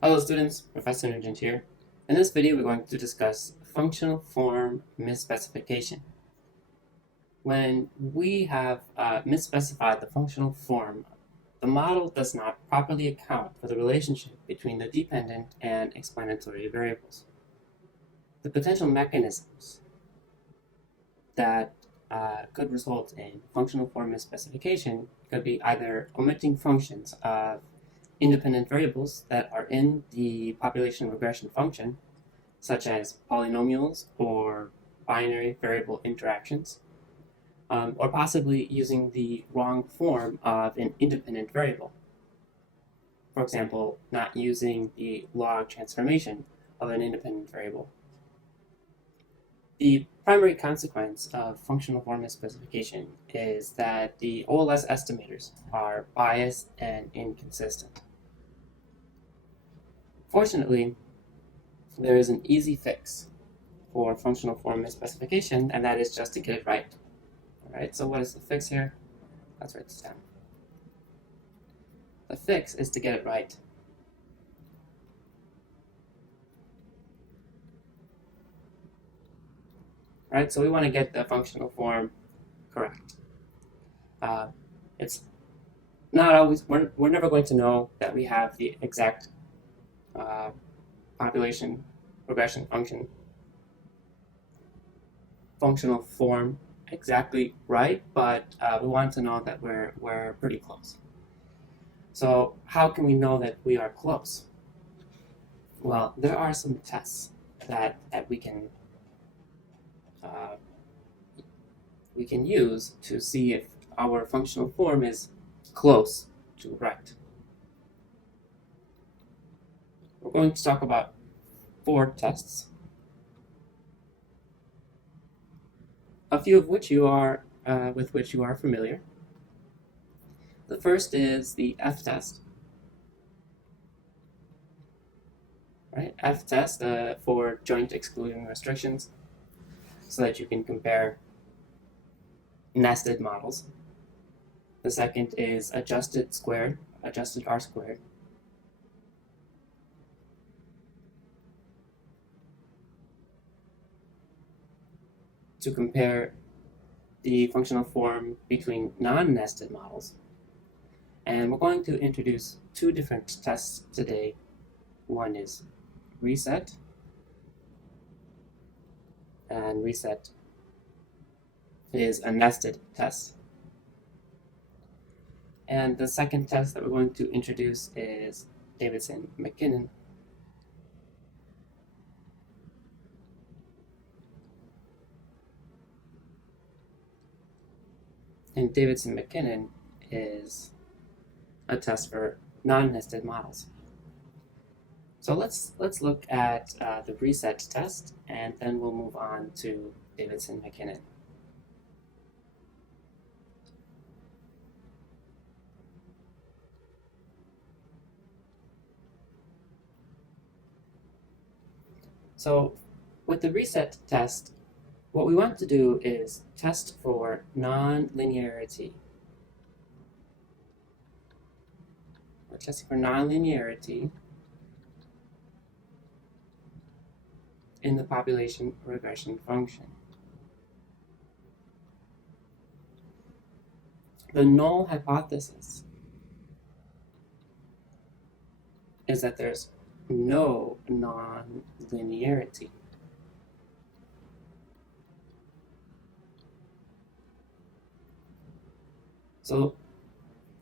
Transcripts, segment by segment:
Hello students, Professor Nugent here. In this video we're going to discuss functional form misspecification. When we have misspecified the functional form, the model does not properly account for the relationship between the dependent and explanatory variables. The potential mechanisms that could result in functional form misspecification could be either omitting functions of independent variables that are in the population regression function, such as polynomials or binary variable interactions, or possibly using the wrong form of an independent variable. For example, not using the log transformation of an independent variable. The primary consequence of functional form misspecification is that the OLS estimators are biased and inconsistent. Fortunately, there is an easy fix for functional form misspecification, and that is just to get it right. All right, so what is the fix here? Let's write this down. The fix is to get it right. Right, so we want to get the functional form correct. It's not always, we're never going to know that we have the exact population regression function functional form exactly right, but we want to know that we're pretty close. So how can we know that we are close? Well, there are some tests that we can use to see if our functional form is close to right. We're going to talk about 4 tests, a few of which with which you are familiar. The first is the F-test. Right? F-test for joint excluding restrictions, so that you can compare nested models. The second is adjusted R squared. To compare the functional form between non-nested models. And we're going to introduce 2 different tests today. One is reset, and reset is a nested test. And the second test that we're going to introduce is Davidson-McKinnon. And Davidson-McKinnon is a test for non-nested models. So let's look at the reset test, and then we'll move on to Davidson-McKinnon. So with the reset test, what we want to do is test for non-linearity. We're testing for non-linearity in the population regression function. The null hypothesis is that there's no non-linearity. So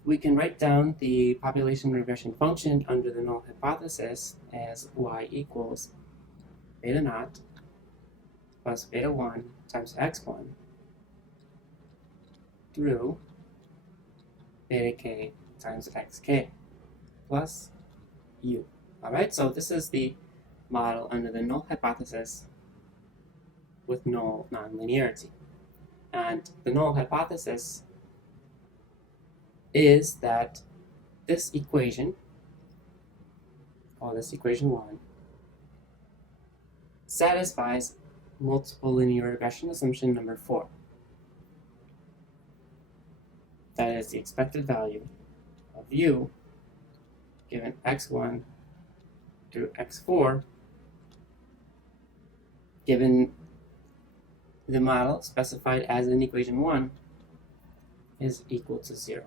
we can write down the population regression function under the null hypothesis as y equals beta naught plus beta 1 times x1 through beta k times xk plus u. All right, so this is the model under the null hypothesis with null nonlinearity. And the null hypothesis is that this equation, call this equation 1, satisfies multiple linear regression assumption number 4. That is the expected value of u given x1 through x4, given the model specified as in equation 1, is equal to 0.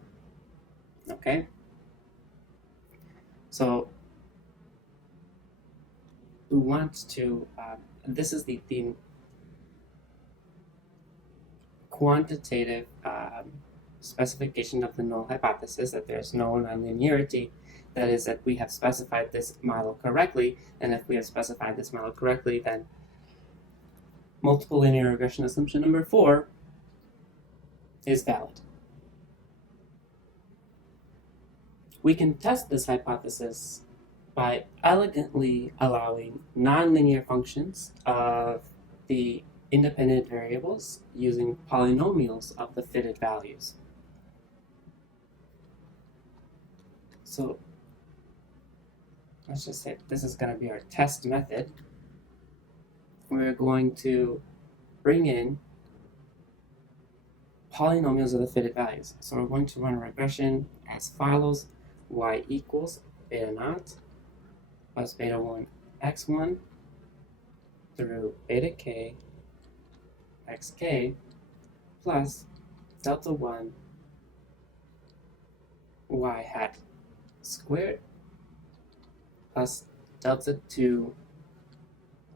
Okay? So we want to, this is the quantitative specification of the null hypothesis, that there's no nonlinearity. That is, that we have specified this model correctly, and if we have specified this model correctly, then multiple linear regression assumption number 4 is valid. We can test this hypothesis by elegantly allowing nonlinear functions of the independent variables using polynomials of the fitted values. So let's just say this is going to be our test method. We're going to bring in polynomials of the fitted values. So we're going to run a regression as follows: y equals beta naught plus beta 1 x1 through beta k xk plus delta 1 y hat squared plus delta 2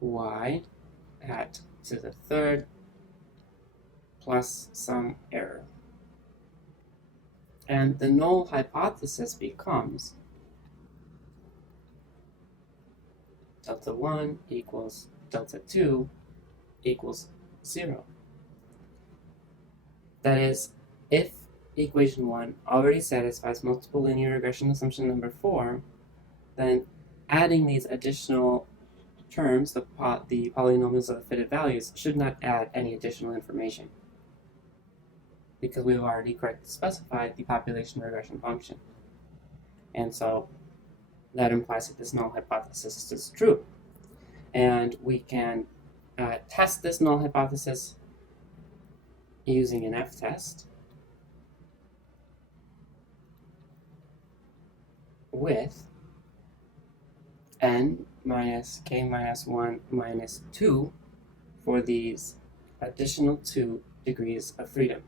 y hat to the third plus some error. And the null hypothesis becomes delta 1 equals delta 2 equals 0. That is, if equation 1 already satisfies multiple linear regression assumption number 4, then adding these additional terms, the polynomials of the fitted values, should not add any additional information, because we've already correctly specified the population regression function. And so that implies that this null hypothesis is true. And we can test this null hypothesis using an f-test with n minus k minus 1 minus 2 for these additional 2 degrees of freedom.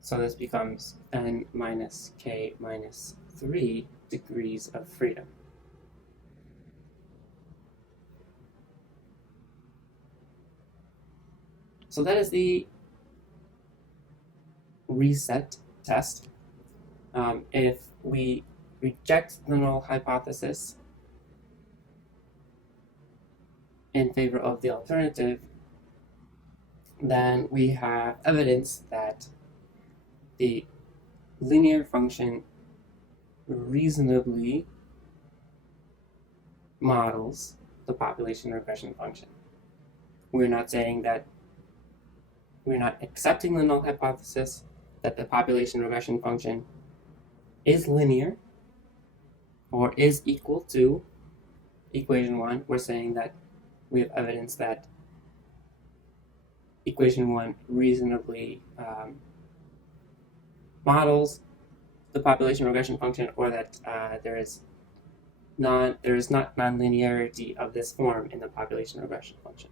So this becomes n minus k minus 3 degrees of freedom. So that is the reset test. If we reject the null hypothesis in favor of the alternative, then we have evidence that the linear function reasonably models the population regression function. We're not saying that we're not accepting the null hypothesis that the population regression function is linear or is equal to equation 1. We're saying that we have evidence that equation 1 reasonably models the population regression function, or that there is not nonlinearity of this form in the population regression function.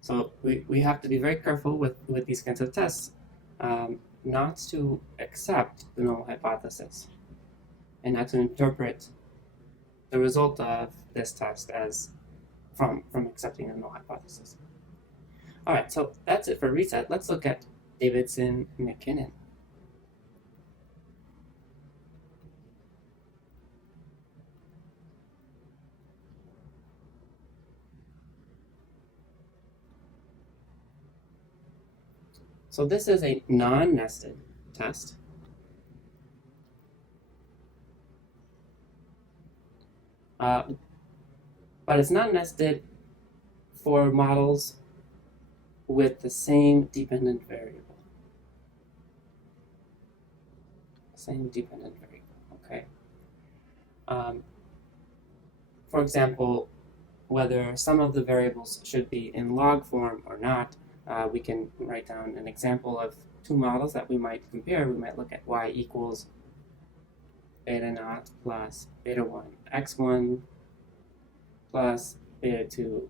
So we have to be very careful with these kinds of tests, not to accept the null hypothesis and not to interpret the result of this test as from accepting the null hypothesis. All right, so that's it for reset. Let's look at Davidson-McKinnon. So this is a non-nested test. But it's not nested for models with the same dependent variable. Same dependent variable, okay? For example, whether some of the variables should be in log form or not, we can write down an example of two models that we might compare. We might look at y equals beta naught plus beta 1 x1 plus beta 2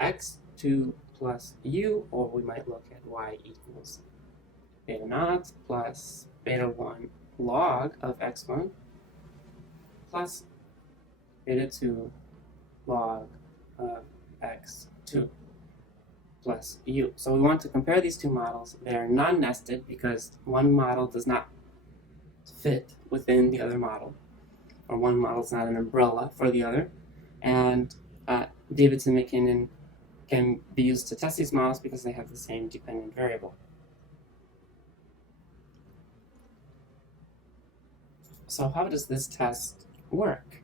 x2 plus u, or we might look at y equals beta naught plus beta 1 log of x1 plus beta 2 log of x2 plus u. So we want to compare these two models. They are non-nested because one model does not fit within the other model, or one model is not an umbrella for the other. And Davidson-McKinnon can be used to test these models because they have the same dependent variable. So how does this test work?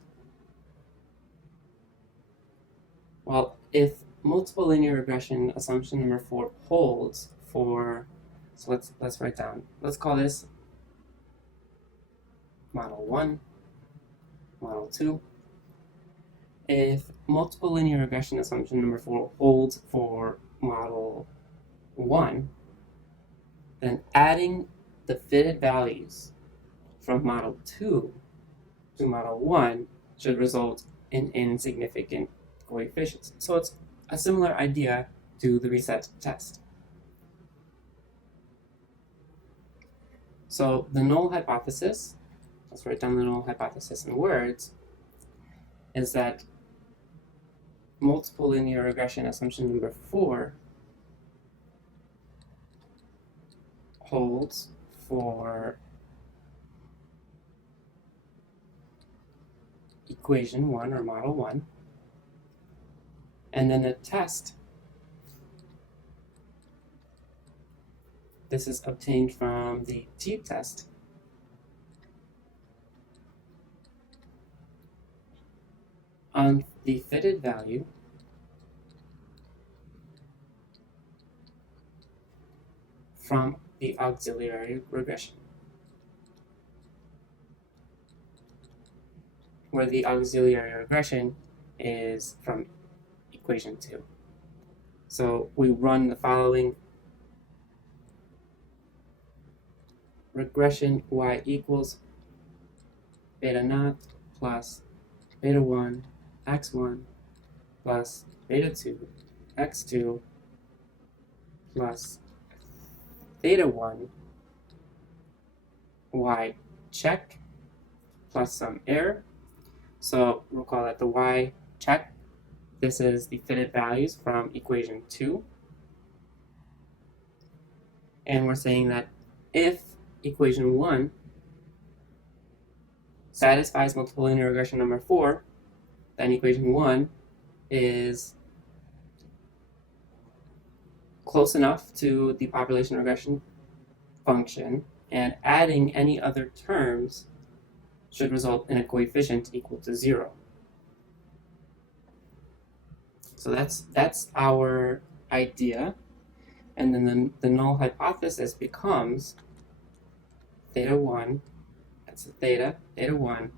Well, if multiple linear regression assumption number 4 holds for, so let's write down, let's call this model 1, model 2. If multiple linear regression assumption number 4 holds for model 1, then adding the fitted values from model 2 to model 1 should result in insignificant coefficients. So it's a similar idea to the reset test. So the null hypothesis, let's write down the null hypothesis in words, is that multiple linear regression assumption number 4 holds for equation 1 or model 1, and then a test. This is obtained from the t-test on the fitted value from the auxiliary regression, where the auxiliary regression is from equation 2. So we run the following regression: y equals beta naught plus beta 1 x1 plus beta 2 x2 plus theta 1 y check plus some error. So we'll call that the y check. This is the fitted values from equation 2. And we're saying that if equation 1 satisfies multiple linear regression number 4, then equation 1 is close enough to the population regression function, and adding any other terms should result in a coefficient equal to 0. So that's our idea. And then the null hypothesis becomes theta 1, that's a theta 1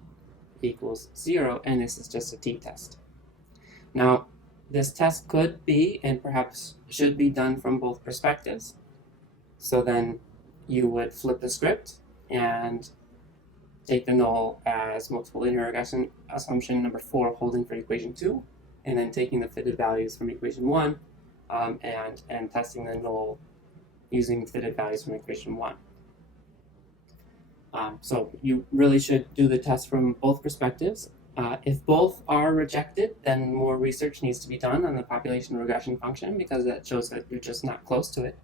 equals 0, and this is just a t-test. Now, this test could be, and perhaps should be, done from both perspectives. So then you would flip the script and take the null as multiple linear regression assumption number 4 holding for equation 2, and then taking the fitted values from equation 1 and testing the null using fitted values from equation 1. So you really should do the test from both perspectives. If both are rejected, then more research needs to be done on the population regression function, because that shows that you're just not close to it.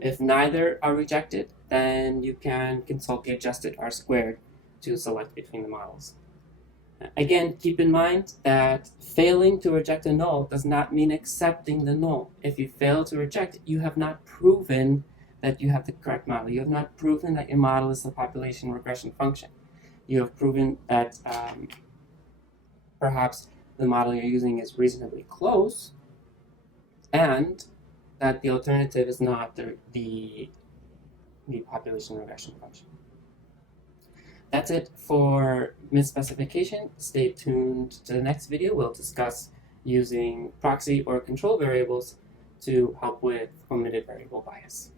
If neither are rejected, then you can consult the adjusted R-squared to select between the models. Again, keep in mind that failing to reject a null does not mean accepting the null. If you fail to reject, you have not proven that you have the correct model. You have not proven that your model is the population regression function. You have proven that perhaps the model you're using is reasonably close, and that the alternative is not the population regression function. That's it for misspecification. Stay tuned to the next video. We'll discuss using proxy or control variables to help with omitted variable bias.